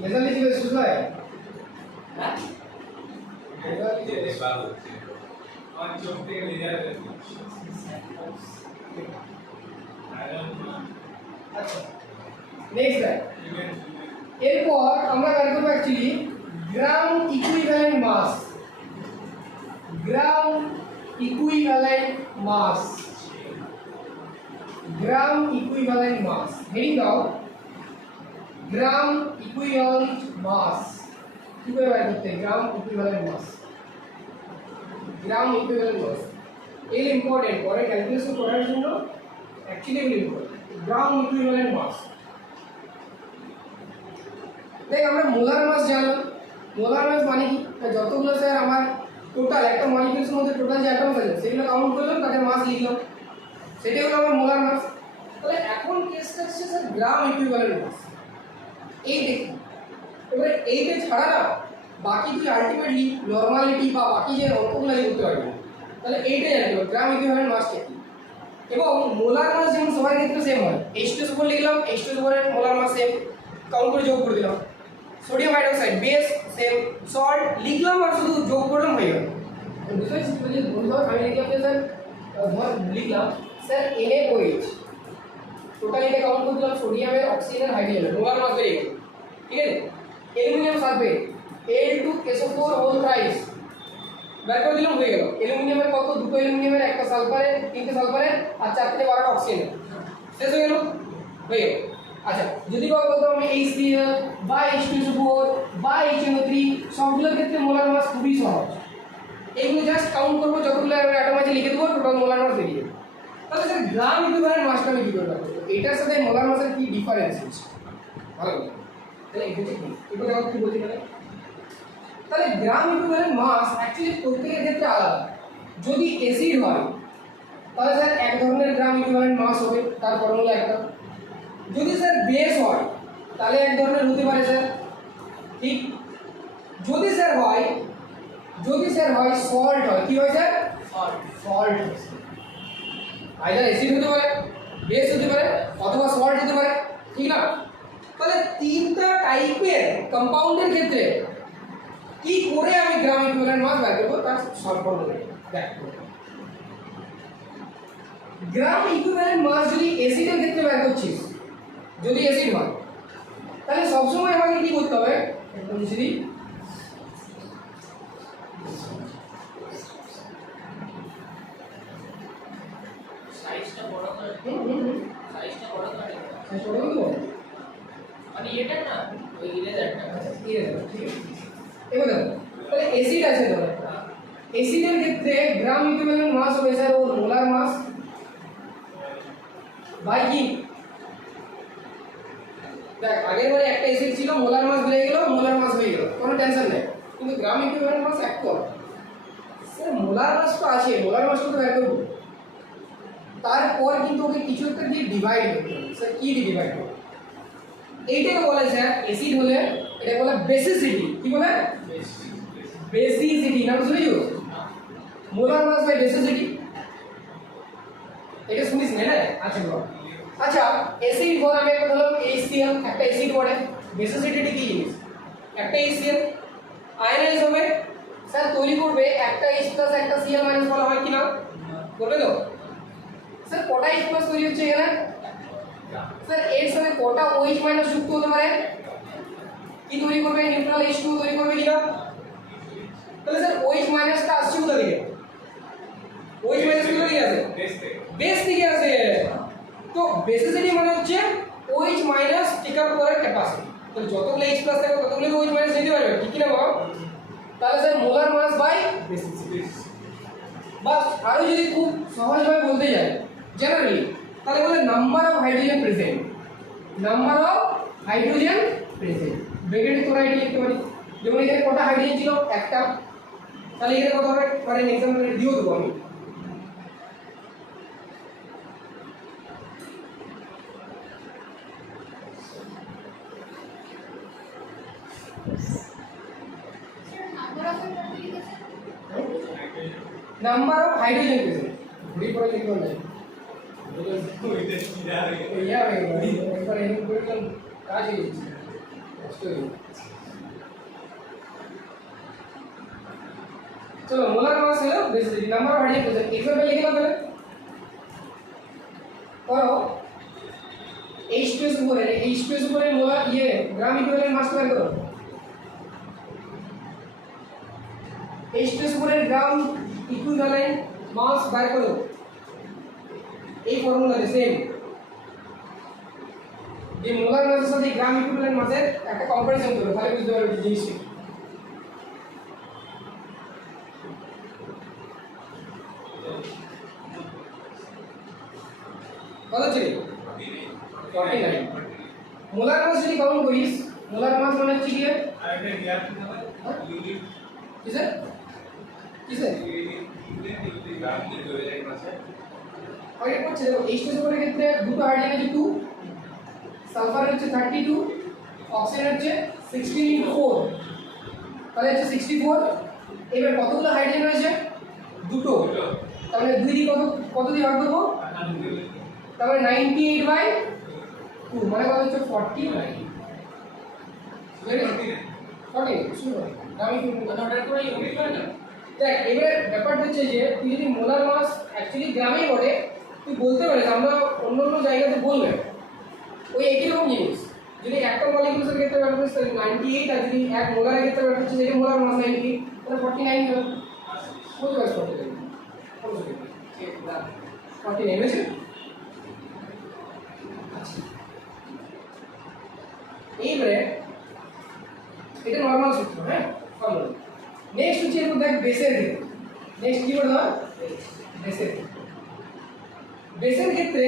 Laser লিখলে শুরু হয় হ্যাঁ লেজার লিখলে দেখবা হচ্ছে আমার চোখ থেকে লেজার আচ্ছা নেক্সট দেখ এরপর আমরা বের করব actually ground equivalent mass ground equivalent mass ground equivalent mass heading দাও গ্রাউন্ড ইকুইভ্যালেন্ট মাস কি করে বের করতে ground equivalent mass ground equivalent mass এই ইম্পর্টেন্ট পরে ক্যালকুলেশন করার জন্য actually very important ground equivalent mass দেখ আমরা মোলার মাস জানলাম মোলার মাস মানে কি যতগুলো স্যার আমার টোটাল একটা মলিকিউলসের মধ্যে টোটাল যে অ্যাটমস আছে সেগুলো কাউন্ট করলাম তাদের মাস লিখলাম সেটাই হলো আমার মোলার মাস তাহলে এখন কেসটা হচ্ছে স্যার গ্রাম ইকুইভ্যালেন্ট মাস এই দেখি এবারে এইটা ছাড়া না বাকি তুই আলটিমেটলি নর্মালিটি বা বাকি যে অঙ্কগুলো করতে পারবি তাহলে এইটাই জানতে হবে গ্রাম ইকুইভ্যালেন্ট মাসটা কি এবং মোলার মাস যেমন সবার ক্ষেত্রে সেম হয় H2 উপর লিখলাম H2 উপরের মোলার মাস সেম কাউন্ট করে যোগ করে দিলাম sodium hydroxide base same salt লিখলাম আর শুধু যোগ করলাম হয়ে গেল বুঝতে পারছিস যে বন্ধুরা আমি লিখলাম যে স্যার ধর লিখলাম স্যার NaOH টোটাল এটা কাউন্ট করে দিলাম সোডিয়ামের অক্সিজেনের হাইড্রোজেনের মোলার মাস বেরিয়ে গেল ঠিক আছে aluminium sulphate Al2SO4 whole thrice বের করে দিলাম হয়ে গেল অ্যালুমিনিয়ামের কত দুটো অ্যালুমিনিয়ামের একটা সালফারের তিনটে সালফারের আর চারটে 12টা অক্সিজেন শেষ হয়ে গেল হয়ে গেল আচ্ছা যদি বলতো আমি HCl বা H2SO4 বা HNO3 সবগুলোর ক্ষেত্রে মোলার মাস খুবই সহজ এইগুলো জাস্ট কাউন্ট করবো যতগুলো অ্যাটম আছে লিখে দেবো টোটাল মোলার মাস বেরিয়ে যাবে তাহলে স্যার গ্রাম ইকুইভ্যালেন্ট মাসটা আমি কী করে রাখবো এটার সাথে মোলার মাসের কি ডিফারেন্স আছে ভালো তাহলে এটা কি এটা দেখো কি বলছি তাহলে গ্রাম ইকুইভ্যালেন্ট মাস অ্যাকচুয়ালি প্রত্যেকের ক্ষেত্রে আলাদা যদি অ্যাসিড হয় তাহলে স্যার এক ধরনের গ্রাম ইকুইভ্যালেন্ট মাস হবে তার ফর্মুলা একটা যদি স্যার বেস হয় তাহলে এক ধরনের হতে পারে স্যার ঠিক যদি স্যার হয় সল্ট হয় কি হয় স্যার সল্ট আইদার অ্যাসিড হতে পারে বেস হতে পারে অথবা সল্ট হতে পারে ঠিক না তাহলে তিনটা টাইপের কম্পাউন্ডের ক্ষেত্রে কি করে আমি গ্রাম ইকুইভ্যালেন্ট মাস বের করব তার শর্ট ফর্মুলা দেখো গ্রাম ইকুইভ্যালেন্ট মাস যদি অ্যাসিডের ক্ষেত্রে বের করছিস যদি অ্যাসিড হয় তাহলে সবসময় আমাকে কি করতে হবে একদম সিরি সাইজটা বড় করে সাইজটা বড় করে ছোট দেবো মানে এটা না ওই ইরেজারটা আচ্ছা ইরেজার ঠিক আছে এবার দেখো তাহলে অ্যাসিড আছে ধরো অ্যাসিডের ক্ষেত্রে গ্রাম ইকুইভ্যালেন্ট মাস হবে স্যার ওর মোলার মাস বাই কি দেখ আগের বারে একটা অ্যাসিড ছিল মোলার মাস বেড়ে গেল মোলার মাস হয়ে গেল কোনো টেনশন নেই কিন্তু গ্রাম ইকুইভ্যালেন্ট মাস এক কম স্যার মোলার মাস তো আছে মোলার মাস তো বের করবো তারপর কিন্তু ওকে কিছু একটা দিয়ে ডিভাইড করতে হবে স্যার কি দিয়ে ডিভাইড করবো এইটাকে বলে স্যার অ্যাসিড হলে এটা বলে বেসিসিটি কি বলে বেসিসিটি নাম শুনেছো মোলার মাস বাই বেসিসিটি এটা শুনিস না আচ্ছা বল আচ্ছা অ্যাসিড বল আমি একটা ধরলাম HCl একটা অ্যাসিড বলে বেসিসিটি কি জিনিস একটা HCl আয়নাইজ হবে স্যার তৈরি করবে একটা H প্লাস একটা Cl মাইনাস বলা হয় কি না করবে তো স্যার কটা H প্লাস তৈরি হচ্ছে এখানে স্যার এর সাথে কটা OH মাইনাস যুক্ত হতে পারে কি তৈরি করবে নিউট্রাল H2 তৈরি করবে কি না তাহলে স্যার OH মাইনাসটা আসছে কোথা থেকে OH মাইনাস কোথা থেকে আসে বেস থেকে আসে তো বেসিসিটি মানে হচ্ছে OH মাইনাস টেক আপ করার ক্যাপাসিটি তো যতগুলো H প্লাস থাকবে ততগুলো OH মাইনাস দিতে পারবে ঠিক কি না বাবা তাহলে sir molar mass by basicity বাস আরো যদি খুব সহজভাবে বলতে যাই জেনারেলি তাহলে বলে নাম্বার অফ হাইড্রোজেন প্রেজেন্ট ব্র্যাকেটে তোরা এটা লিখতে পারি যেমন এখানে কটা হাইড্রোজেন ছিল একটা তাহলে এখানে কত হবে ফর এক্সাম্পল দিও দেবো আমি নাম্বার অফ হাইড্রোজেন প্রেজেন্ট ঘুরি পরে লিখতে হবে ওইটা কি দাঁড়াবে ইয়া একবার এই করে কাজ হয়ে যাচ্ছে चलो मोलर मास है basically number of hydrogen example लिख लो पहले करो H2 से ऊपर है H2 से ऊपर है मोलर ये ग्राम इक्विवेलेंट मास स्क्वायर करो H2 से ऊपर है ग्राम इक्विवेलेंट मास बाय करो এই ফর্মুলা সেম এই মোলার মাসের সাথে গ্রাম ইকুইভ্যালেন্ট মাসের একটা কম্পারিজন করো তাহলে বুঝতে পারবে জিনিসটা কত ছিল 49 মোলার মাস যদি কাউন্ট করিস মোলার মাস মানে হচ্ছে কি আর এটা রিয়াক্ট হবে ইউনিট কিসে কিসে ইউনিট গ্রাম ইকুইভ্যালেন্ট মাসে और ये कुछ H2 से बड़े कितने দুটো হাইড্রোজেন আছে 2 সালফার হচ্ছে 32 অক্সিজেন হচ্ছে 16 into 4 তাহলে হচ্ছে 64 এবার কতগুলো হাইড্রোজেন রয়েছে দুটো তাহলে দুই দিয়ে কত দিয়ে ভাগ দেবো তাহলে 98 বাই 2 মানে কত হচ্ছে 49 40 শুনো আমি কি অর্ডার করে ইউনিট করে না দেখ এবারে ব্যাপারটা হচ্ছে যে তুই যদি মোলার মাস অ্যাকচুয়ালি গ্রামেই বটে তুই বলতে পারিস আমরা অন্য অন্য জায়গাতে বলবে ওই একই রকম জিনিস যদি একটা মলিকিউলের ক্ষেত্রে ব্যবহার করিস তাহলে 98 আর যদি এক মোলারের ক্ষেত্রে ব্যবহার করছিস এটা মোলার মাস 98 তাহলে 49 হবে বুঝতে পারছিস 49 হয়েছে আচ্ছা এইবারে এটা নরমাল সূত্র হ্যাঁ ফর্মুলা নেক্সট হচ্ছে এর দেখ বেসের ক্ষেত্রে নেক্সট কি বলবো বেসের বেসের ক্ষেত্রে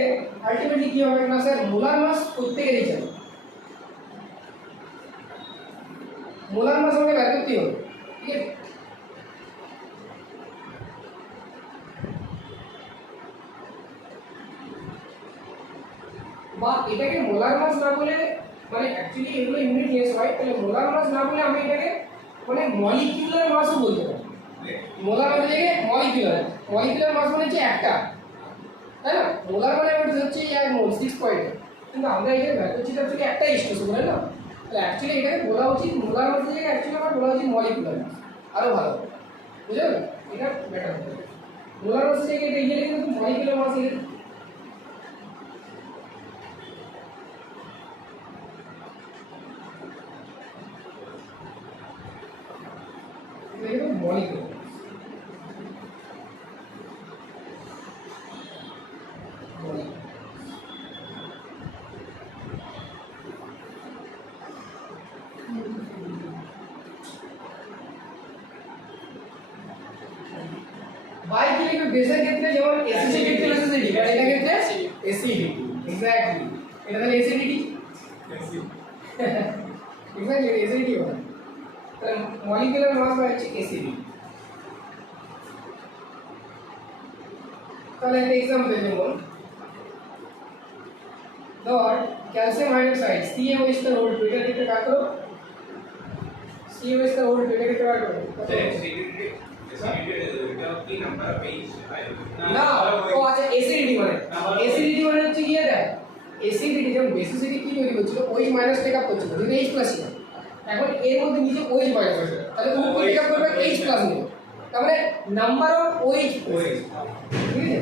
আলটিমেটলি কি হবে না স্যার মোলার মাস প্রত্যেকেরই চাই মোলার মাস আমাকে বের করতে হবে ঠিক আছে বা এটাকে মোলার মাস না বলে মানে অ্যাকচুয়ালি এগুলো ইউনিট ইয়েস হয় তাহলে মোলার মাস না বলে আমি এটাকে মানে মলিকিউলার মাসও বলতে পারি মোলার মানে জায়গায় মলিকিউলার মাস মানে হচ্ছে একটা তাই না মোলার মানে হচ্ছে এক মোল 6 পয়েন্ট কিন্তু আমরা এখানে ব্যবহার করছি তার থেকে একটা H2 বলে না তাহলে অ্যাকচুয়ালি এটাকে বলা উচিত মোলার মাসের জায়গায় অ্যাকচুয়ালি আমার বলা উচিত মলিকিউলার মাস আরো ভালো বুঝলে এটা বেটার হবে মোলার মাসের জায়গায় এটা ইয়ে কিন্তু মলিকিউলার মাস molecule. बाई के लिए बेसर ক্ষেত্রে যেমন অ্যাসিডিটি অ্যাসিডিটি আর এটা ক্ষেত্রে অ্যাসিডিটি এক্স্যাক্টলি এটা তাহলে অ্যাসিডিটি এক্স্যাক্টলি অ্যাসিডিটি হবে তাহলে মলিকিউলার মাস হচ্ছে অ্যাসিডিটি তাহলে একটা एग्जांपल যেমন ধর ক্যালসিয়াম হাইড্রোক্সাইড CaOH का होल्ड এটা থেকে কাট করো CaOH का होल्ड এটা থেকে কাট করো না ও আচ্ছা অ্যাসিডিটি মানে হচ্ছে কি এটা অ্যাসিডিটি যখন বেসিসিটি কি তৈরি করছিল OH মাইনাস টেক আপ করছিল যদি H প্লাস ছিল এখন এর মধ্যে নিচে OH মাইনাস আছে তাহলে তুমি কি টেক আপ করবে H প্লাস নিবে তাহলে নাম্বার অফ OH ঠিক আছে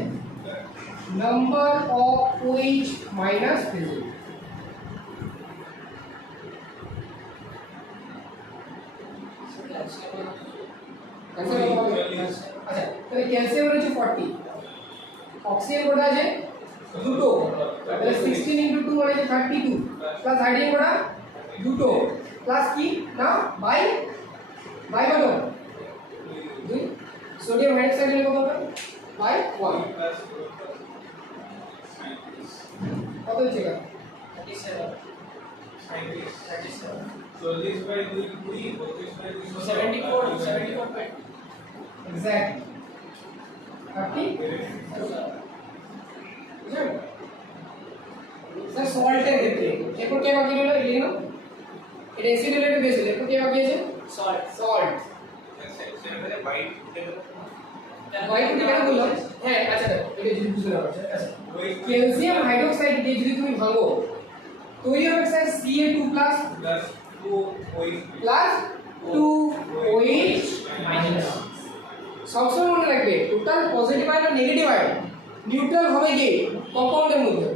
number of OH minus present আচ্ছা তাহলে ক্যালসিয়াম হচ্ছে 40 অক্সিজেন কত আছে দুটো তাহলে 16 * 2 মানে 32 প্লাস হাইড্রোজেন কত দুটো প্লাস কি না বাই কত 2 সোডিয়াম হাইড্রোক্সাইড কত হবে বাই 1 কত হচ্ছে 37 40 by 2 20 32 by 2 74 एग्जैक्टली आपकी सर सॉल्ट है देखिए देखो क्या बाकी है ये ना এটা অ্যাসিড রিলেটেড বেস দেখো কি বাকি আছে সল্ট হোয়াইট কেন বললাম হ্যাঁ আচ্ছা দেখো এটা যদি বুঝতে না পারছো আচ্ছা ক্যালসিয়াম হাইড্রোক্সাইড দিয়ে যদি তুমি ভাঙো তৈরি হবে sir Ca2+ plus 2OH minus. সবসময় মনে রাখবে টোটাল পজিটিভ আয়ন আর নেগেটিভ আয়ন নিউট্রাল হবে কি কম্পাউন্ডের মধ্যে,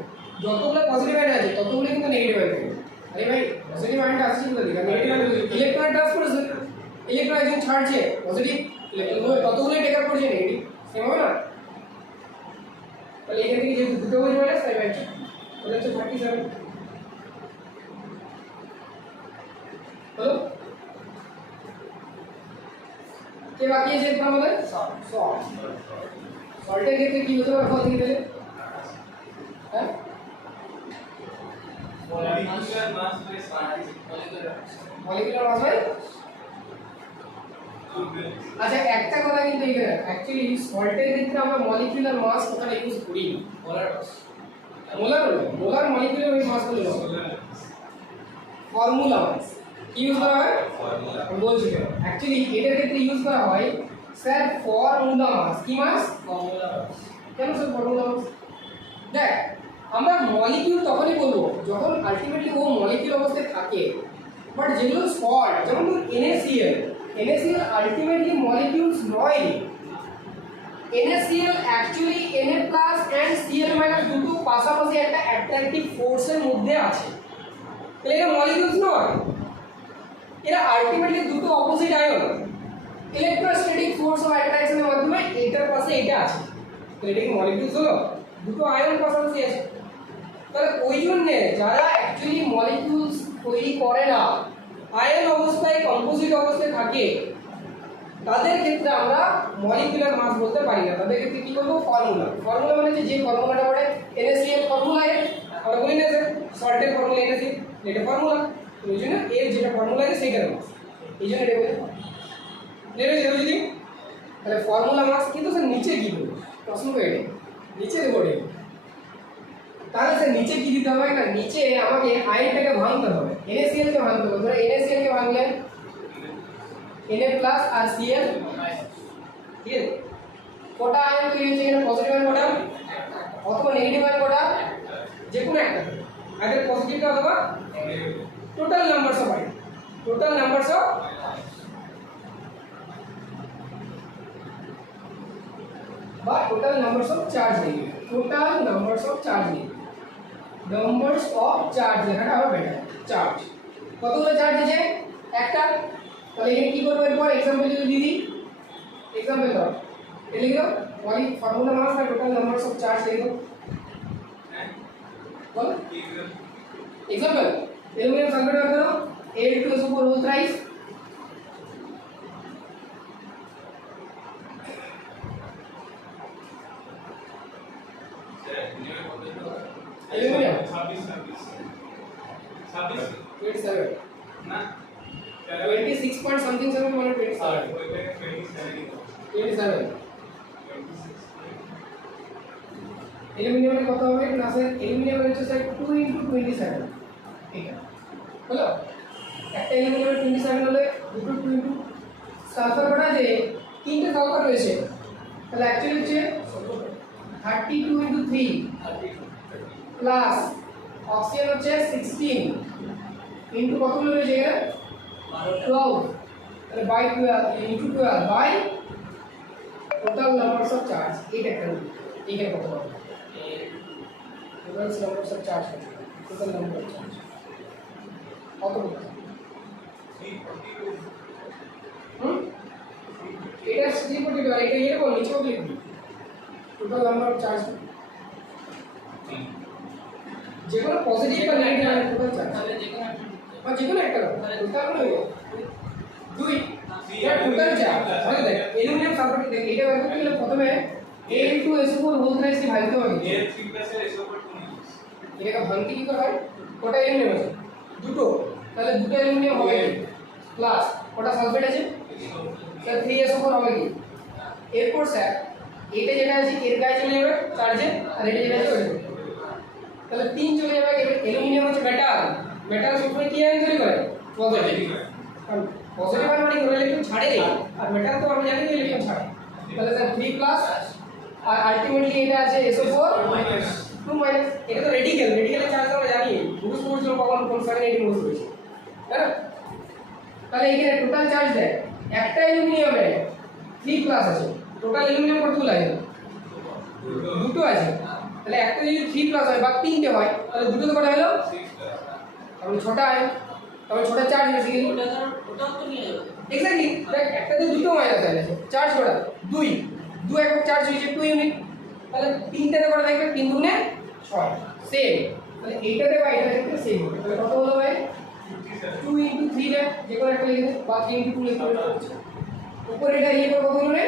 যতগুলো পজিটিভ আয়ন আছে ততগুলো কিন্তু নেগেটিভ আয়ন থাকে। আরে ভাই পজিটিভ আয়নটা আসছে কি বলি নেগেটিভ আয়ন ইলেকট্রন ট্রান্সফার আছে, ইলেকট্রন একজন ছাড়ছে পজিটিভ ইলেকট্রন ততগুলো টেক আপ করছে নেগেটিভ, সেম হবে না? তাহলে এখান থেকে যেহেতু দুটো OH মাইনাস তাই ভাই তাহলে হচ্ছে 37 হলো। কে বাকি আছে এখন আমাদের সল্ট। সল্টের ক্ষেত্রে কি হতে পারে ফল থেকে দিলে? হ্যাঁ মলিকুলার মাস হয়। আচ্ছা একটা কথা কিন্তু এখানে অ্যাকচুয়ালি সল্টের ক্ষেত্রে আমরা মলিকুলার মাস কথাটা ইউজ করি না, মোলার মলিকুলার মাস বলে ফর্মুলা মাস ইউজ করা হয় বলছি অ্যাকচুয়ালি এটার ক্ষেত্রে ইউজ করা হয় স্যার ফর্মুলা মাস। কি মাস? ফর্মুলা মাস। কেন স্যার ফর্মুলা মাস? দেখ আমরা মলিকিউল তখনই বলবো যখন আলটিমেটলি ও মলিকিউল অবস্থায় থাকে, বাট যেগুলো সল্ট যেমন NaCl আলটিমেটলি মলিকিউলস নয়। NaCl actually Na plus and Cl minus দুটো পাশাপাশি একটা অ্যাট্রাকটিভ ফোর্সের মধ্যে আছে, তাহলে এটা মলিকিউলস নয়, এরা আলটিমেটলি দুটো opposite ion electrostatic force of অ্যাট্রাকশনের মাধ্যমে এটার পাশে এটা আছে, তাহলে এটা কি মলিকিউলস হলো? দুটো আয়ন পাশাপাশি আছে। তাহলে ওই জন্য যারা অ্যাকচুয়ালি মলিকিউলস তৈরি করে না, আয়ন অবস্থায় কম্পোজিট অবস্থায় থাকে, তাদের ক্ষেত্রে আমরা মলিকুলার মাস বলতে পারি না, তাদের ক্ষেত্রে কি করবো ফর্মুলা। ফর্মুলা মানে যে ফর্মুলাটা পড়ে NaCl ফর্মুলা এর আমরা বলি না স্যার সল্টের ফর্মুলা NaCl, এটা ফর্মুলা, ওই জন্য এর যেটা ফর্মুলা আছে সেইটার মাস, এই জন্য এটা বলে নেবে যদি। তাহলে ফর্মুলা মাস কিন্তু স্যার নিচে কি দেবো প্রশ্ন করে নিচে দেবো রে, তাহলে স্যার নিচে কি দিতে হবে না, নিচে আমাকে আয়নটাকে ভাঙতে হবে, NaCl কে ভাঙতে হবে। ধরো NaCl কে ভাঙলে Na প্লাস আর Cl ঠিক আছে, কটা আয়ন তৈরি হচ্ছে এখানে? পজিটিভ আয়ন কটা অথবা নেগেটিভ আয়ন কটা? যে কোনো একটা, আগে পজিটিভটা অথবা total numbers of ion, total numbers of বা টোটাল নাম্বারস অফ চার্জ নেই, টোটাল নাম্বারস অফ চার্জ নেই, নাম্বারস অফ চার্জ লেখাটা হবে বেটার। চার্জ কতগুলো চার্জ আছে? একটা। তাহলে এখানে কি করবো এরপর এক্সাম্পল যদি দিই, এক্সাম্পল দাও এটা লিখে দাও ওয়ালি ফর্মুলা মাস আর টোটাল নাম্বারস অফ চার্জ লিখে দাও। বলো এক্সাম্পল অ্যালুমিনিয়াম সালফেট ব্যবহার করো Al2SO4 whole thrice অ্যালুমিনিয়াম 27 না 26 point something 7 মানে 27 অ্যালুমিনিয়ামের কত হবে না স্যার? অ্যালুমিনিয়ামের হচ্ছে স্যার 2 × 27 এটা হলো একটা অ্যালুমিনিয়ামের 27 হলে দুটো 2 × সালফার কটা আছে? তিনটে সালফার রয়েছে, তাহলে অ্যাকচুয়ালি হচ্ছে 32 × 3 প্লাস অক্সিজেন হচ্ছে 16 ইনটু কতগুলো রয়েছে এখানে 12, তাহলে by 12 into 12 by total numbers of charge. এইটা একটা এইখানে কত হবে? Total numbers of charge, total number of charge কত হবে? এটা 342 আর এটা এর কোন নিচেও লিখবি টোটাল নাম্বার অফ চার্জ, যেগুলো পজিটিভ বা নেগেটিভ আছে টোটাল চার্জ, তাহলে যে কোনো একটা টোটাল হলো 2 এটা টোটাল চার্জ। তাহলে দেখ অ্যালুমিনিয়াম সালফেট দেখ এটা ব্যবহার করলে প্রথমে Al2SO4 হোল থ্রাইস কি ভাঙতে হবে, এটাকে ভাঙতে কি হয়? কটা অ্যালুমিনিয়াম আছে? দুটো, তাহলে দুটো অ্যালুমিনিয়াম হবে প্লাস কটা সালফেট আছে? স্যার 3SO4 হবে কি? এরপর স্যার এটা যেটা আছে এর গায়ে চলে যাবে চার্জে, আর এটা যেটা আছে ওইটা, তাহলে 3 চলে যাবে। অ্যালুমিনিয়াম হচ্ছে মেটাল, মেটাল সবসময় কি আয়ন তৈরি করে? পজিটিভ। কারণ পজিটিভ আয়ন মানে কোনো ইলেকট্রন ছাড়ে, আর মেটাল তো আমরা জানি যে ইলেকট্রন ছাড়ে। তাহলে স্যার 3 প্লাস আর আলটিমেটলি এটা আছে SO4 2 মাইনাস, এটা তো রেডিক্যাল, রেডিক্যালের চার্জ আমরা জানি মুখস্থ করেছিলাম কখন কোন সাইডে এটি মুখস্থ করেছি, তাই না? তাহলে এখানে টোটাল চার্জ দেয় একটা অ্যালুমিনিয়ামে 3 প্লাস আছে, টোটাল অ্যালুমিনিয়াম কতগুলো আছে? দুটো আছে। তাহলে একটা যদি 3 প্লাস হয় বা তিনটে হয় তাহলে দুটো তো কটা হলো? তাহলে 6টা হয়, তাহলে 6টা চার্জ বেসিক্যালি। ওটাও তো নিয়ে যাবে। এক্স্যাক্টলি, দেখ একটাতে দুটো মাইনাস আছে, চার্জ কটা? 2 2 একক চার্জ হয়েছে 2 ইউনিট। তাহলে তিনটাতে কটা থাকবে? 3 দুগুণে 6, সেম। তাহলে এইটাতে বা এটাতে ক্ষেত্রে সেম হবে। তাহলে কত হলো ভাই? 2 × 3 টা যে কোনো একটা লিখে বা 3 × 2 লিখতে হবে। উপরে এটা ইয়ে করে কত হলো রে?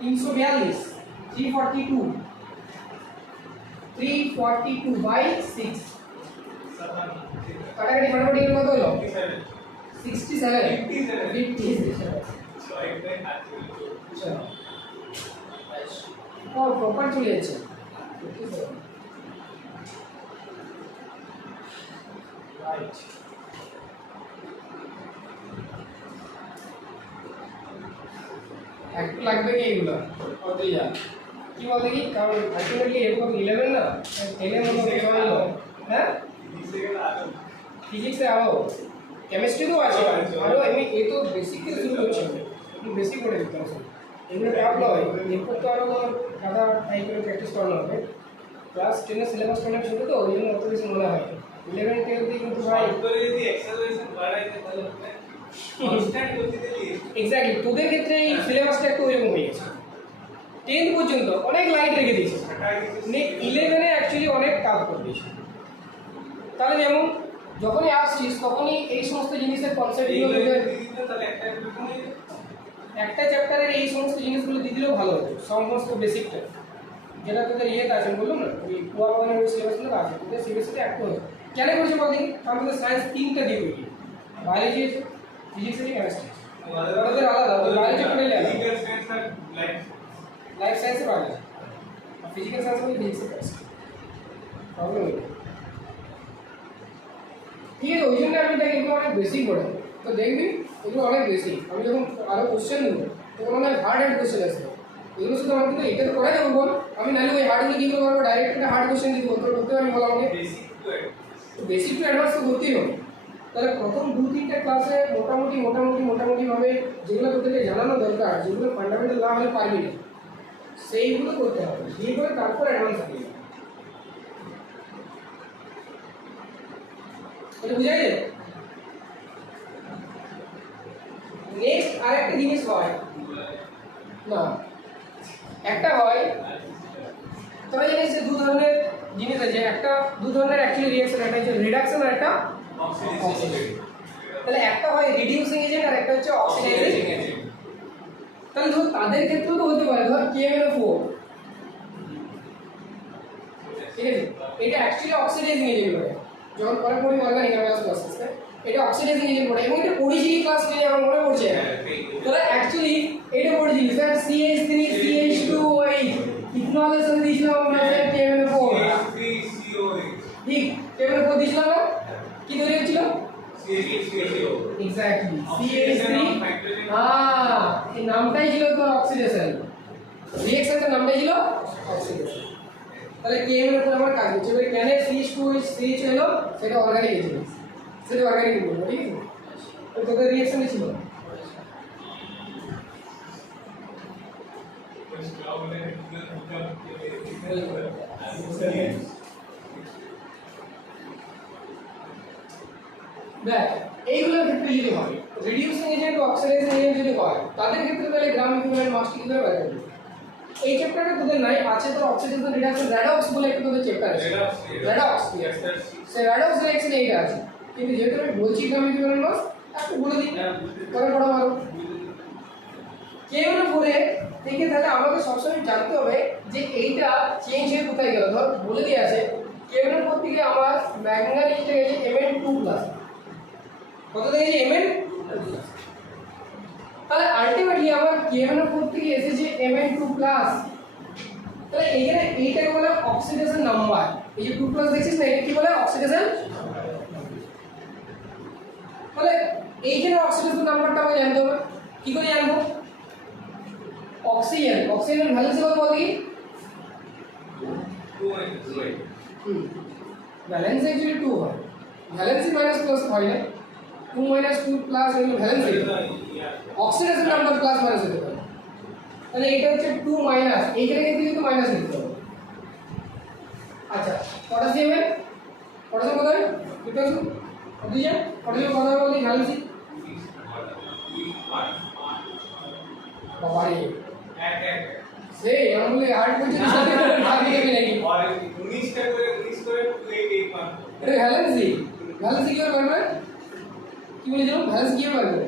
342 342 বাই 6 কাটাকাটি ফাটাফাটি কত হলো? 67 57 और प्रॉपर চলে যাচ্ছে। রাইট, একটু লাগবে কি এগুলো কত যা কি বলতে কি, কারণ আলটিমেটলি এরকম 11 না 10 এর মতো বের হলো। হ্যাঁ ফিজিক্সে আলো, কেমিস্ট্রি তো আছে আরো, এমনি এই তো বেসিক থেকে শুরু করছি, একটু বেসিক করে দিতে হবে। এগুলো ট্যাপ নয়, এরপর তো আরো খাতা টাইপ করে প্র্যাকটিস করানো হবে। ক্লাস 10 এর সিলেবাসটা অনেক ছোটো তো ওই জন্য অত বেশি মনে হয়। 11 12 কিন্তু ভাই এক্স্যাক্টলি তোদের ক্ষেত্রে এই সিলেবাসটা একটু ওইরকম হয়ে গেছে। 10 পর্যন্ত অনেক লাইট রেখে দিয়েছে, 11 এ অ্যাকচুয়ালি অনেক কাজ করে দিয়েছে। তাহলে যেমন যখনই আসছিস তখনই এই সমস্ত জিনিসের কনসেপ্টগুলো একটা চ্যাপ্টারের এই সমস্ত জিনিসগুলো দিয়ে দিলেও ভালো হতো, সমস্ত বেসিকটা যেটা তোদের ইয়েতে আছে বললাম না, ওই কুয়া বাগানের ওই সিলেবাসগুলো আছে তোদের সিলেবাসটা একটু হতো। কেন করেছে বলদিন? কারণ তোদের সায়েন্স 3টা দিয়ে দিই, বায়োলজি আছে, ফিজিক্স আছে, কেমিস্ট্রি। তোদের আলাদা, তোদের বায়োলজি পড়লে আলাদা, লাইফ সায়েন্সে বায়োলজি আর ফিজিক্যাল সায়েন্স মানে ফিজিক্স কেমিস্ট্রি, প্রবলেম নেই। ঠিক আছে, ওই জন্য আমি দেখি এগুলো অনেক বেশি পড়ে, তো দেখবি এগুলো অনেক বেশি। আমি যখন আরও কোশ্চেন দেবো তখন অনেক হার্ড হার্ড কোশ্চেন আসবে, এগুলো শুধু আমার কিন্তু এটা তো করা যাবে বল, আমি নাহলে ওই হার্ডগুলো কী করে পারবো? ডাইরেক্ট একটা হার্ড কোশ্চেন দিব, তোর করতে পারবি বল আমাকে? বেসিক টু অ্যাডভান্স তো করতেই হবে। তাহলে প্রথম 2-3টা ক্লাসে মোটামুটিভাবে যেগুলো তোদেরকে জানানো দরকার, যেগুলো ফান্ডামেন্টাল না হলে পারবি না, সেইগুলো করতে হবে, দিয়ে করে তারপর অ্যাডভান্স হবে। এটা বুঝাই যায়? নেক্সট আরেকটা জিনিস হয় না, একটা হয় তবে জানিস যে 2 ধরনের জিনিস আছে, একটা 2 ধরনের অ্যাকচুয়ালি রিঅ্যাকশন, একটা হচ্ছে রিডাকশন আর একটা অক্সিডেশন। তাহলে একটা হয় রিডিউসিং এজেন্ট আর একটা হচ্ছে অক্সিডাইজিং এজেন্ট। তাহলে ধর তাদের ক্ষেত্রেও তো হতে পারে, ধর KMnO4, ঠিক আছে, এটা অ্যাকচুয়ালি অক্সিডাইজিং এজেন্ট বলে, যখন পরে পড়ি অর্গানিক অ্যামাইনো অ্যাসিডে এটা অক্সিডাইজিং এজেন্ট বলে, এবং এটা পড়েছি ক্লাস 10 আমার মনে পড়ছে। তাহলে অ্যাকচুয়ালি এটা পড়েছি স্যার CH3 CH2OH ইথনলের সাথে দিয়েছিলাম আমরা স্যার KMnO4, ঠিক KMnO4 দিয়েছিলাম না, কি তৈরি হচ্ছিল? এক্স্যাক্টলি CH3, হ্যাঁ এই নামটাই ছিল তো অক্সিডেশন, রিঅ্যাকশনটার নামটাই ছিল অক্সিডেশন। তাহলে KMnO4 আমার কাজ হচ্ছে, এবারে কেন CH2OH CH হলো সেটা অর্গানিক এজেন্ট, সেটা অর্গানিক বলবো, ঠিক আছে? তো তোদের রিঅ্যাকশন ছিল দেখ এইগুলোর ক্ষেত্রে যদি হয় রিডিউসিং এজেন্ট ও অক্সিডাইজিং এজেন্ট যদি হয় তাদের ক্ষেত্রে তাহলে গ্রাম ইকুইভ্যালেন্ট মাস কি করে বের করবে? এই চ্যাপ্টারে তোদের নাই, আছে তোর অক্সিডেশন রিডাকশন রেডক্স বলে একটা তোদের চ্যাপ্টার আছে, রেডক্স, সে রেডক্স রিঅ্যাকশন এইটা আছে, কিন্তু যেহেতু আমি বলছি গ্রাম ইকুইভ্যালেন্ট মাস একটু বলে দিই পরে পড়া ভালো। KMnO4 থেকে তাহলে আমাকে সবসময় জানতে হবে যে এইটা চেঞ্জ হয়ে কোথায় গেল। ধর বলে দিয়ে আছে KMnO4 থেকে আমার ম্যাঙ্গানিজটা গেছে Mn2+, কত থেকে গেছে? Mn2+। তাহলে আলটিমেটলি আমার KMnO4 থেকে এসেছে Mn2+। তাহলে এখানে এইটাকে বলে অক্সিডেশন নাম্বার, এই যে 2+ দেখছিস না, এটা কি বলে? অক্সিডেশন। তাহলে এইখানে অক্সিডেশন নাম্বারটা আমাকে জানতে হবে, কি করে জানবো? অক্সিজেন, অক্সিজেনের ভ্যালেন্সি কত বলতে কি? ভ্যালেন্সি অ্যাকচুয়ালি 2 হয়, ভ্যালেন্সি মাইনাস প্লাস হয় না, 2 minus 2 plus এগুলো valency oxidation number plus minus হতে পারে তাহলে এটা হচ্ছে 2 মাইনাস এইখানে কিন্তু মাইনাস লিখতে হবে আচ্ছা পটাশিয়ামের পটাশিয়াম কত হয় এটা আছে বুঝছেন পটাশিয়াম কত হবে বলি ভ্যালেন্সি বাবা রে সেই আমি বলি 8 পর্যন্ত সাথে ভাবি দেবে নাকি और 19 का করে 19 করে 2 মান এটা ভ্যালেন্সি ভ্যালেন্সি কি করবে কি বলেছিলাম ভ্যালেন্সি কি করবে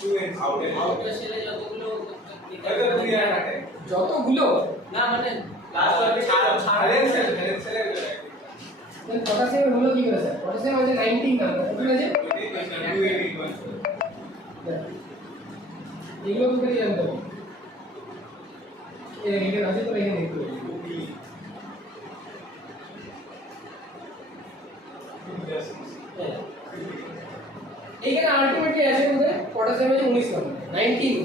2 আউট আউটার সেলে যতগুলো এটা 2 আর আছে যতগুলো না মানে লাস্ট ওয়ার্ডে ব্যালেন্স সেলে তাহলে পটাশিয়াম হলো কি করে স্যার পটাশিয়াম আছে 19 নাম্বার ঠিক আছে 281 এগুলো তো করে জানতে হবে এই এখানে আছে তো এখানে দেখতে হবে এইখানে আলটিমেটলি আছে আমাদের পটাশিয়াম আছে 19 নাম্বার 19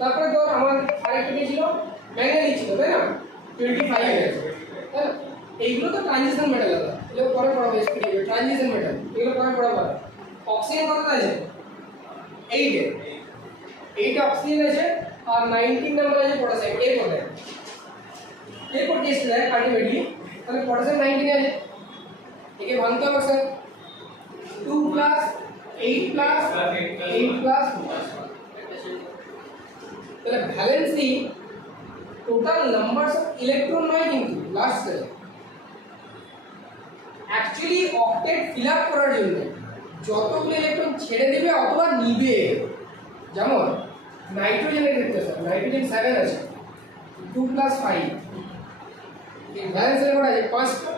তারপরে তো আমার আরেকটা কি ছিল ম্যাঙ্গানিজ ছিল তাই না 25 আছে তাই না এইগুলো তো ট্রানজিশন মেটাল দাদা এগুলো পরে পড়াবো স্পিড ট্রানজিশন মেটাল এগুলো পরে পড়াবো অক্সিজেন কত আছে 8 এ 8 অক্সিজেন আছে আর 19 নাম্বার আছে পটাশিয়াম এরপর টেস্ট দেয় আলটিমেটলি তাহলে পটাশিয়াম 19 আছে একে ভাঙতে হবে স্যার 2 প্লাস 8 প্লাস 8 প্লাস তাহলে valency total numbers of electron নয় কিন্তু লাস্ট সেলে অ্যাকচুয়ালি অক্টেট ফিল আপ করার জন্য যতগুলো ইলেকট্রন ছেড়ে দেবে অথবা নিবে যেমন নাইট্রোজেনের ক্ষেত্রে স্যার নাইট্রোজেন 7 আছে 2 প্লাস 5 ভ্যালেন্স সেলে করা আছে 5টা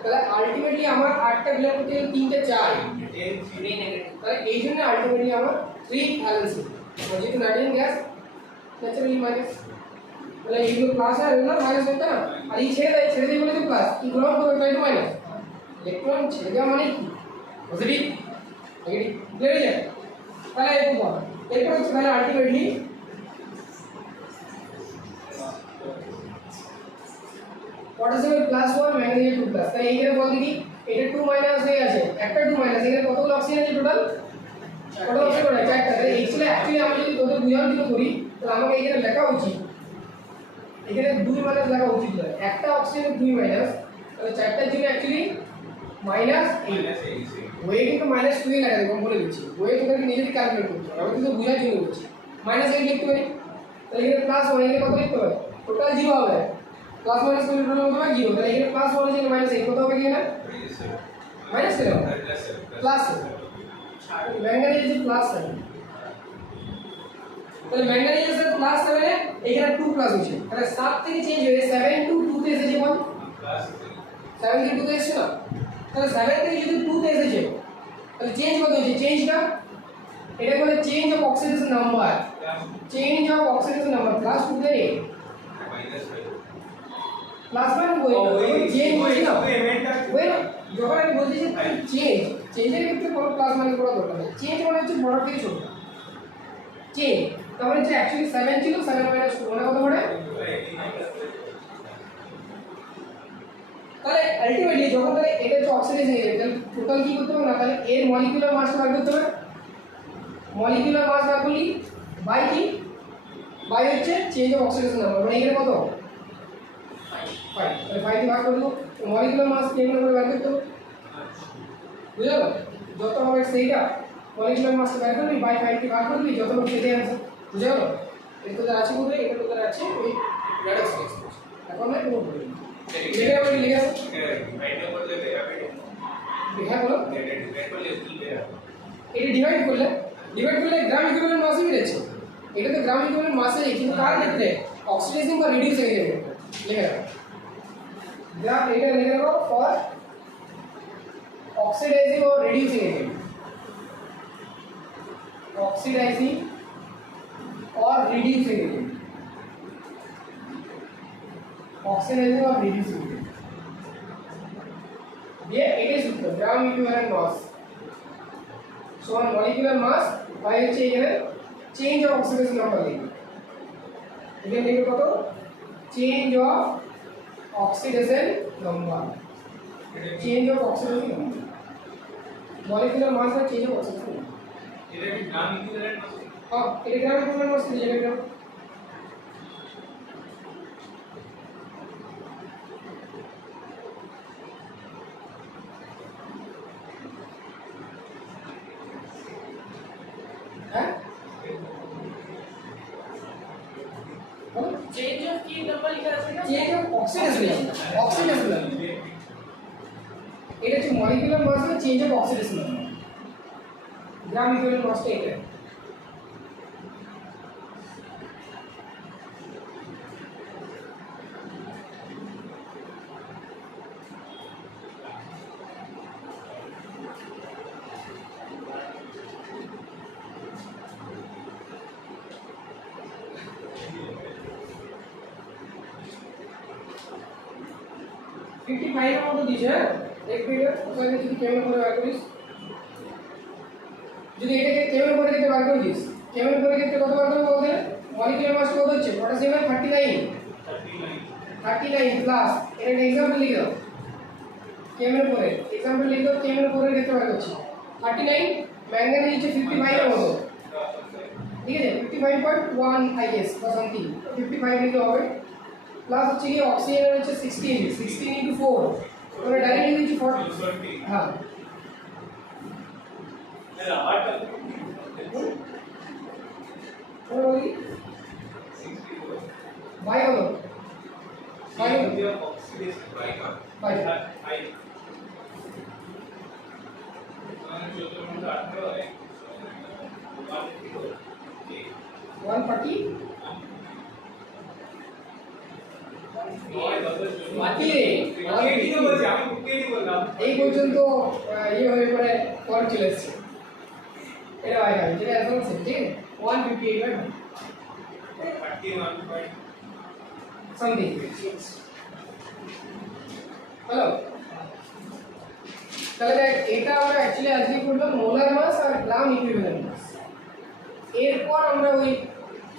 তাহলে আলটিমেটলি আমার 8টা ফিল আপ করতে গেলে 3টা চাই তাহলে এই জন্য আলটিমেটলি আমার 3 ভ্যালেন্সি যেহেতু নাইট্রোজেন গ্যাস ন্যাচারালি মাইনাস তাহলে এইগুলো প্লাস আর এগুলো মাইনাস হতো না আর এই ছেড়ে দেয় বলে তো প্লাস কি গ্রহণ করবে তাই তো মাইনাস ইলেকট্রন ছেড়ে দেওয়া মানে কি পজিটিভ নেগেটিভ ক্লিয়ার হয়ে যায় তাহলে এরপর হচ্ছে তাহলে ultimately potassium plus 1 magnesium 2 plus তাই এইখানে বলতে কি এটা 2 মাইনাস হয়ে আছে একটা 2 মাইনাস এখানে কতগুলো অক্সিজেন আছে টোটাল কত অক্সিজেন আছে চারটা তাহলে এইগুলো অ্যাকচুয়ালি আমি যদি তোদের বুঝানোর জন্য করি তাহলে আমাকে এখানে লেখা উচিত এখানে 2 মাইনাস লেখা উচিত নয় একটা অক্সিজেন 2 মাইনাস তাহলে চারটার জন্য অ্যাকচুয়ালি মাইনাস 8 ওয়ে কিন্তু মাইনাস 2 এ লেখা দেখো বলে দিচ্ছি ওয়ে তোদেরকে নিজেই ক্যালকুলেট করতে হবে আমি কিন্তু বোঝার জন্য বলছি মাইনাস 8 লিখতে পারি তাহলে এখানে প্লাস 1 এখানে কত লিখতে হবে টোটাল 0 হবে প্লাস মাইনাস করে টোটাল হবে 0 তাহলে এখানে প্লাস 1 এখানে মাইনাস 8 কত হবে কি না minus 7 plus manganese is plus 7 তাহলে ম্যাঙ্গানিজ এর প্লাস 7 এ এখানে 2 প্লাস হচ্ছে তাহলে 7 থেকে চেঞ্জ হয়ে 7 টু 2 তে এসেছে কোন 7 থেকে 2 তে এসেছে না তাহলে 7 থেকে যদি 2 তে এসেছে তাহলে চেঞ্জ কত হচ্ছে চেঞ্জটা এটা বলে change of oxidation number change of oxidation number plus 2 তে প্লাস মানে চেঞ্জ হচ্ছে না ওই যখন আমি বলছি যে চেঞ্জের ক্ষেত্রে কোনো প্লাস মানে করা দরকার নেই চেঞ্জ মানে হচ্ছে বড় থেকে ছোট চেঞ্জ তাহলে যে অ্যাকচুয়ালি 7 ছিল 7 মাইনাস 2 মানে কত পড়ে তাহলে আলটিমেটলি যখন তাহলে এটা হচ্ছে অক্সিডেশন এরিয়া তাহলে টোটাল কি করতে হবে না তাহলে এর মলিকিউলার মাস বার করতে হবে মলিকিউলার মাস বার করলি বাই কি বাই হচ্ছে চেঞ্জ অফ অক্সিডেশন নাম্বার মানে এখানে কত 5 তাহলে 5 দিয়ে ভাগ করব মলিকিউলার মাস কেমন করে বার করতে হবে বুঝলো যত হবে সেইটা মলিকিউলার মাস বার করবি বাই 5 দিয়ে ভাগ করবি যত হবে সেটাই आंसर বুঝলো এটা তো আছে বলে এটা তো আছে ওই রেডক্স এক্সপ্রেশন এখন না কোনো প্রবলেম এটা আমি লিখে দাও হ্যাঁ বলো এটা ডিভাইড করলে গ্রাম ইকুইভ্যালেন্ট মাসই বেরোচ্ছে এটা তো গ্রাম ইকুইভ্যালেন্ট মাসই কিন্তু কার ক্ষেত্রে অক্সিডেশন বা রিডিউসিং এরিয়া লিখে দাও গ্রাম এটা লিখে দাও for oxidizing or reducing agent oxidizing or reducing agent oxidizing or reducing agent ये it is gram equivalent mass so on molecular mass by change of oxidation number again देखो कतो change of oxidation number change of oxidation number molecular mass में change हो सकता है এটা কি গ্রাম equivalent মাস हां एक ग्राम इक्विवेलेंट मास दिया ग्राम है চেঞ্জ অফ কি নাম্বার লেখা আছে না चेंज ऑफ ऑक्सीडेशन এটা হচ্ছে মলিকুলার মাস में change of oxidation gram equivalent mass টা এটা फिफ्टी फाइव मत दीजिए एक मिनट ওখানে যদি কেমন করে বার করিস যদি এটাকে কেমন করে দিতে বার করিস কেমন করে দিতে কত বার করে বলতে মলিকুলার মাস কত হচ্ছে পটাশিয়ামের 39 39 প্লাস এর একটা एग्जांपल লিখে দাও কেমন করে एग्जांपल লিখে দাও কেমন করে দিতে বার করছি 39 ম্যাঙ্গানিজ হচ্ছে 55 এর মতো ঠিক আছে 55.1 আইএস বা সামথিং 55 লিখতে হবে प्लस হচ্ছে কি অক্সিজেন হচ্ছে 16 16 into 4 মানে ডাইরেক্টলি হচ্ছে 40 হ্যাঁ এর আবারটা কোন বলি 64 বাই হলো বাই দিয়ে অক্সিডেশন বাই হাই মানে 14 মধ্যে 18 হয় 140 বাকি কি বলছি আমি কুটিয়ে বললাম এই পর্যন্ত এই হয়ে পড়ে পর চলে এসেছে এটা হয় না যেটা এখন আছে ঠিক আছে 158 বাই 31 সামথিং হ্যালো তাহলে দেখ এটা আমরা অ্যাকচুয়ালি আজকে করলাম মোলার মাস আর গ্রাম ইকুইভ্যালেন্ট মাস এরপর আমরা ওই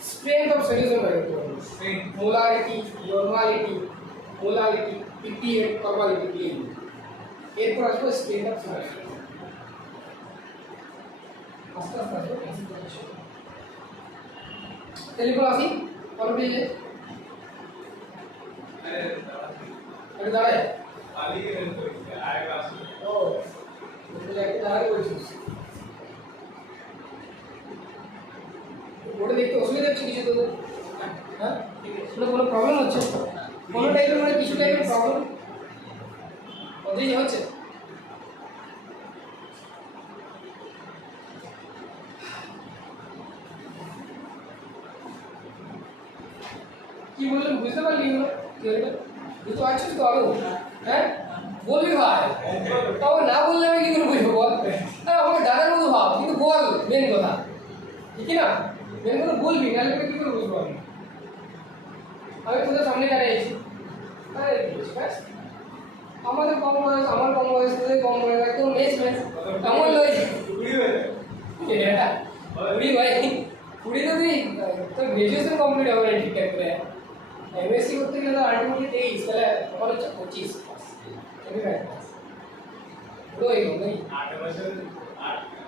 স্ট্রেংথ অফ সলিউশন বের করব molarity normality molarity PPM normality PM এরপর আসবে স্ট্রেংথ অফ সলিউশন আস্তে আস্তে আসবে টেলিফোন আসি কত পেজে আরে দাঁড়ায় খালি গেলেন তো আরেকটা আসবে ও তুমি একটা দাঁড়ায় বলছিস ওটা দেখতে অসুবিধা হচ্ছে কিছু তোদের হ্যাঁ কোনো প্রবলেম হচ্ছে কোনো টাইপের মানে কিছু টাইপের প্রবলেম ওদের যে হচ্ছে কি বললেন বুঝতে পারলি না থিওরিটা বুঝতে পারছিস তো আরো হ্যাঁ বলবি ভাই তাও না বললে আমি কি করে বুঝবো বল হ্যাঁ আমাকে দাদার মতো ভাব কিন্তু বল মেন কথা ঠিক না মেন কথা বলবি নাহলে কি করে বুঝবো আমি তোদের সামনে দাঁড়িয়েছি আরে ব্যাস আমাদের কম বয়স আমার কম বয়স তোদের কম বয়স একদম ম্যাচ ম্যাচ কেমন লয়েছে কুড়ি হয়ে এটা কুড়ি ভাই কুড়ি তো তুই তোর গ্রাজুয়েশন কমপ্লিট হবে না ঠিকঠাক করে এমএসসি করতে গেলে তো আলটিমেটলি 23 তাহলে আমার হচ্ছে 25 চলবে না পুরো এই ভাই 8 বছর 8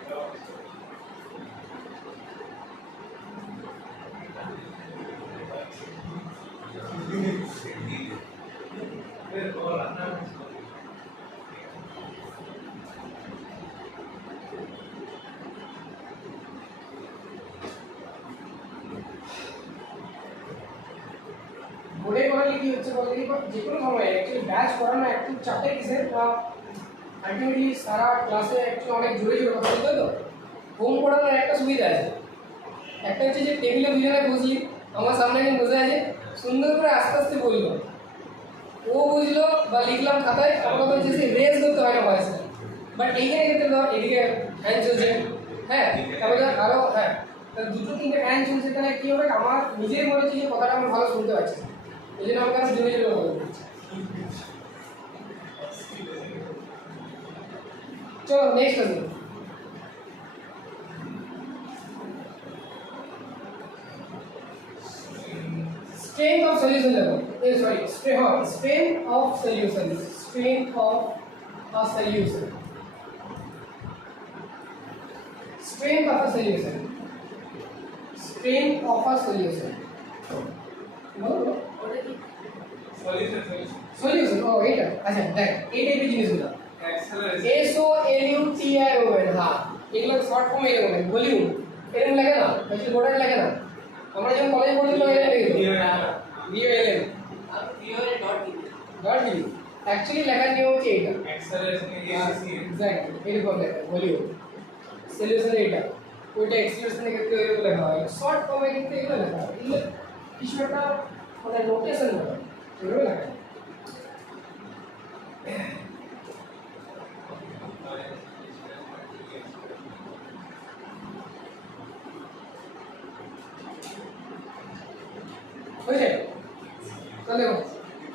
বোর্ডে করালে কি হচ্ছে বলতে কি যে কোনো সময় অ্যাকচুয়ালি ব্যাচ করানো একটু চাপের কিসের আলটিমেটলি সারা ক্লাসে অ্যাকচুয়ালি অনেক জোরে জোরে কথা বলতে তো হোম পড়ানোর একটা সুবিধা আছে একটা হচ্ছে যে টেবিলে দুজনে বসলি আমার সামনে একজন বসে আছে সুন্দর করে আস্তে আস্তে বললো ও বুঝলো বা লিখলাম খাতায় আমার কথা হচ্ছে সে রেস করতে হয় না ভয়েসটা বাট এইখানে ক্ষেত্রে ধর এদিকে ফ্যান চলছে হ্যাঁ তারপরে আরও হ্যাঁ দুটো তিনটে ফ্যান চলছে তাহলে কী হবে আমার নিজের মনে হচ্ছে যে কথাটা আমি ভালো শুনতে পাচ্ছি এই জন্য আমার কাছে জোরে জোরে কথা বলছি চলো নেক্সট আসুন strength of solution level strength of solution strength of a solution strength of a solution, strength of a solution, বলো ওটা কি সলিউশন সলিউশন সলিউশন। ও এটা আচ্ছা দেখ এই টাইপের জিনিসগুলো অ্যাক্সেলারেশন SOLUTION, হ্যাঁ এগুলো শর্ট ফর্ম এরকম লাগে, ভলিউম এরকম লাগে না, বেশি গোটার লাগে না। আমরা যখন কলেজে পড়েছিলাম এটা লিখে VOLM আর পিওরে ডট দিবি ডট দিবি, অ্যাকচুয়ালি লেখার নিয়ম হচ্ছে এটা। অ্যাক্সেলারেশন এসি এক্স্যাক্টলি এরকম লেখা ভলিউম, সলিউশন এটা, ওইটা এক্সপ্রেশনের ক্ষেত্রে এরকম লেখা হয়, শর্ট ফর্মে কিন্তু এগুলো লেখা হয়, এগুলো কিছু একটা মানে নোটেশন বলে এগুলো লেখা হয়। বুঝলে? তাহলে দেখো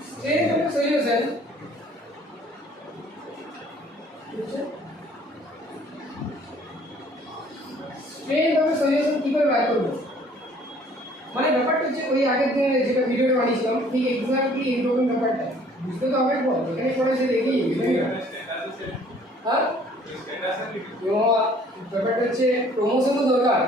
strength of solution, strength of solution কি করে বার করব? মানে ব্যাপারটা হচ্ছে ওই আগের দিনে যেটা ভিডিওটা বানিয়েছিলাম ঠিক এক্স্যাক্টলি এইরকম ব্যাপারটা বুঝতে তো হবে, বল এখানে পড়ে সে দেখেই হ্যাঁ স্ট্যাটাস ব্যাপারটা হচ্ছে প্রমোশন তো দরকার,